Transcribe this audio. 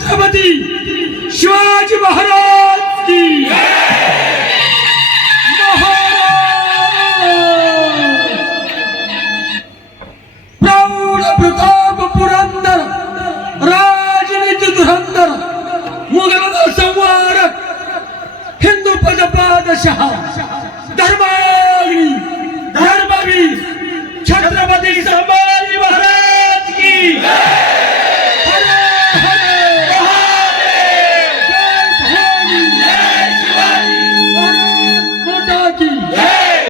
छत्रपती शिवाजी महाराज की प्रौढ प्रताप पुरंदर राजनीती धुरंदर मुघल संवारक हिंदू पद पादशाह धर्म